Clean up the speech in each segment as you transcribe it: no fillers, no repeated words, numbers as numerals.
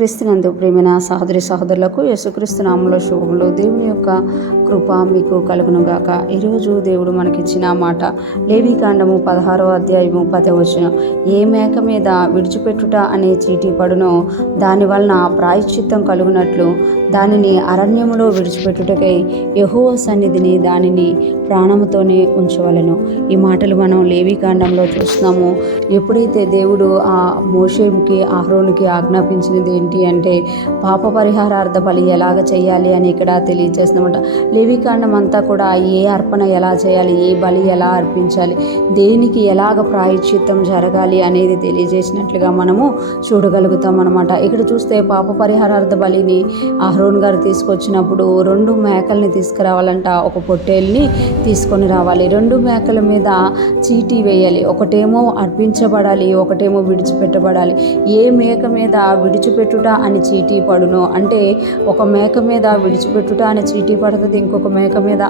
క్రీస్తునందు ప్రేమైన సహోదరి సహోదరులకు యేసుక్రీస్తు నామములో శుభములు. దేవుని యొక్క కృప మీకు కలుగును గాక. ఈరోజు దేవుడు మనకిచ్చిన మాట లేవీకాండము 16వ అధ్యాయము 10వ వచనం. ఏ మేక మీద విడిచిపెట్టుట అనే చీటీ పడునో దాని వలన ప్రాయశ్చిత్తం కలుగునట్లు దానిని అరణ్యములో విడిచిపెట్టుటకై యెహోవా సన్నిధిని దానిని ప్రాణముతోనే ఉంచవలెను. ఈ మాటలు మనం లేవీకాండంలో చూస్తున్నాము. ఎప్పుడైతే దేవుడు ఆ మోషేకి అహరోనుకి ఆజ్ఞాపించినది ఏంటి అంటే పాప పరిహారార్థ బలి ఎలాగ చేయాలి అని ఇక్కడ తెలియజేస్తున్నమాట. లేవీకాండం అంతా కూడా ఏ అర్పణ ఎలా చేయాలి, ఏ బలి ఎలా అర్పించాలి, దేనికి ఎలాగ ప్రాయశ్చిత్తం జరగాలి అనేది తెలియజేసినట్లుగా మనము చూడగలుగుతాం అన్నమాట. ఇక్కడ చూస్తే పాప పరిహారార్థ బలిని అహరోన్ గారు తీసుకొచ్చినప్పుడు 2 మేకల్ని తీసుకురావాలంట, ఒక పొట్టేల్ని తీసుకొని రావాలి. 2 మేకల మీద చీటీ వేయాలి. ఒకటేమో అర్పించబడాలి, ఒకటేమో విడిచిపెట్టబడాలి. ఏ మేక మీద విడిచిపెట్టుట అని చీటీ పడునో అంటే ఒక మేక మీద విడిచిపెట్టుట అనే చీటీ పడుతుంది, ఇంకొక మేక మీద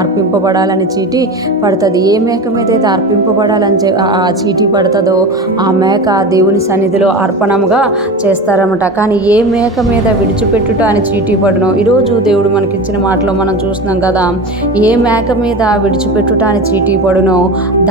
అర్పింపబడాలని చీటీ పడుతుంది. ఏ మేక మీద అయితే అర్పింపబడాలని ఆ చీటీ పడుతుందో ఆ మేక దేవుని సన్నిధిలో అర్పణముగా చేస్తారన్నమాట. కానీ ఏ మేక మీద విడిచిపెట్టుట అని చీటీ పడునో ఈరోజు దేవుడు మనకిచ్చిన మాటలో మనం చూస్తున్నాం కదా. ఏ మేక మీద విడిచిపెట్టుట అని చీటీ పడునో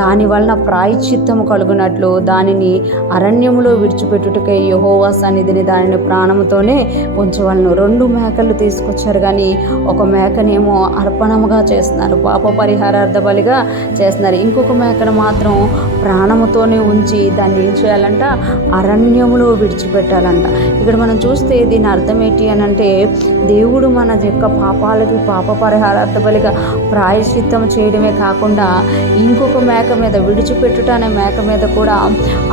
దాని వలన ప్రాయశ్చిత్తము కలుగునట్లు దానిని అరణ్యములో విడిచిపెట్టుటకై యెహోవా సన్నిధిని దానిని ప్రాణముతోనే ఉంచవలను. 2 మేకలు తీసుకొచ్చారు కానీ ఒక మేకనేమో అర్పణముగా చేస్తున్నారు, పాప పరిహారార్థ బలిగా చేస్తున్నారు. ఇంకొక మేకను మాత్రం ప్రాణముతోనే ఉంచి దాన్ని ఏం చేయాలంట, అరణ్యములో విడిచిపెట్టాలంట. ఇక్కడ మనం చూస్తే దీని అర్థం ఏంటి అని అంటే దేవుడు మన యొక్క పాపాలకి పాప పరిహారార్థ బలిగా ప్రాయశ్చిత్తం చేయడమే కాకుండా ఇంకొక మేక మీద విడిచిపెట్టుట అనే మేక మీద కూడా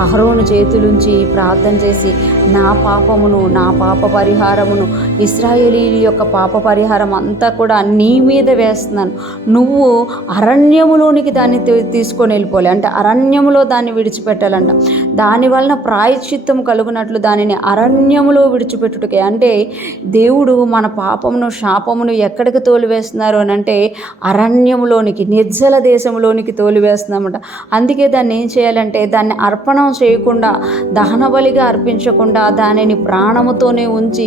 అహరోను చేతులుంచి ప్రార్థన చేసి నా పాపమును, నా పాప పరిహారమును, ఇశ్రాయేలీయుల యొక్క పాప పరిహారం అంతా కూడా నీ మీద వేస్తున్నాను, నువ్వు అరణ్యములోనికి దాన్ని తీసుకొని వెళ్ళిపోవాలి అంటే అరణ్యములో దాన్ని విడిచిపెట్టాలంట. దాని వలన ప్రాయశ్చిత్తం కలుగునట్లు దానిని అరణ్యములో విడిచిపెట్టుటకే అంటే దేవుడు మన పాపమును శాపమును ఎక్కడికి తోలివేస్తున్నారు అని అంటే అరణ్యములోనికి, నిర్జల దేశంలోనికి తోలివేస్తున్నామట. అందుకే దాన్ని ఏం చేయాలంటే దాన్ని అర్పణం చేయకుండా, దహన బలిగా అర్పించకుండా దానిని ప్రాణముతోనే ఉంచి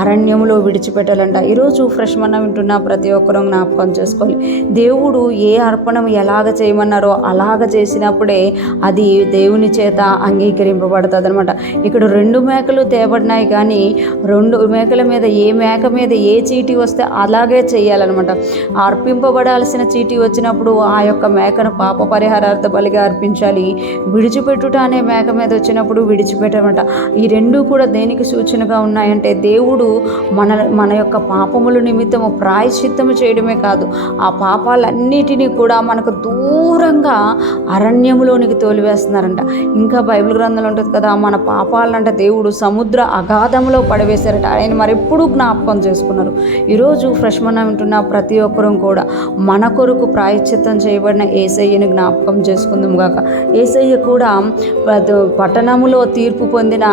అరణ్యములో విడిచిపెట్టాలంట. ఈరోజు ఫ్రెష్ మనం వింటున్న ప్రతి ఒక్కరూ జ్ఞాపకం చేసుకోవాలి. దేవుడు ఏ అర్పణం ఎలాగ చేయమన్నారో అలాగ చేసినప్పుడే అది దేవుని చేత అంగీకరింపబడుతుంది అనమాట. ఇక్కడ 2 మేకలు తేబడినాయి కానీ 2 మేకల మీద ఏ మేక మీద ఏ చీటీ వస్తే అలాగే చేయాలన్నమాట. అర్పింపబడాల్సిన చీటీ వచ్చినప్పుడు ఆ యొక్క మేకను పాప పరిహారార్థ బలిగా అర్పించాలి. విడిచిపెట్టుట అనే మేక మీద వచ్చినప్పుడు విడిచిపెట్టమట. ఈ 2 కూడా దేనికి సూచనగా ఉన్నాయంటే దేవుడు మన యొక్క పాపముల నిమిత్తము ప్రాయశ్చిత్తము చేయడమే కాదు, ఆ పాపాలన్నిటినీ కూడా మనకు దూరంగా అరణ్యములోనికి తోలివేస్తున్నారంట. ఇంకా బైబిల్ గ్రంథంలో ఉంటుంది కదా, మన పాపాలంట దేవుడు సముద్ర అగాధంలో పడవేశారట. ఆయన మరెప్పుడు జ్ఞాపకం చేసుకున్నారు. ఈరోజు ఫ్రెష్ మనం వింటున్న ప్రతి ఒక్కరూ కూడా మన కొరకు ప్రాయశ్చిత్తం చేయబడిన యేసయ్యను జ్ఞాపకం చేసుకుందాం గాక. యేసయ్య కూడా పట్టణములో తీర్పు పొందిన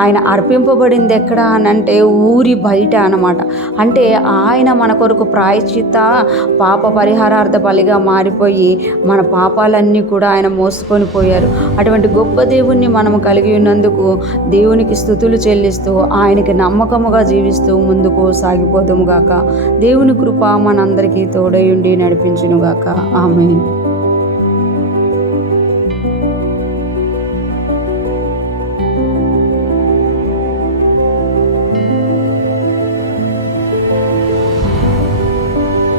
ఆయన అర్పింపబడింది ఎక్కడ అని అంటే ఊరి బయట అన్నమాట. అంటే ఆయన మన కొరకు ప్రాయశ్చిత్త పాప పరిహారార్థ బలిగా మారిపోయి మన పాపాలన్నీ కూడా ఆయన మోసుకొని పోయారు. అటువంటి గొప్ప దేవుణ్ణి మనము కలిగి ఉన్నందుకు దేవునికి స్తుతులు చెల్లిస్తూ ఆయనకి నమ్మకముగా జీవిస్తూ ముందుకు సాగిపోదాము గాక. దేవుని కృప మనందరికీ తోడై ఉండి నడిపించును గాక. ఆమేన్.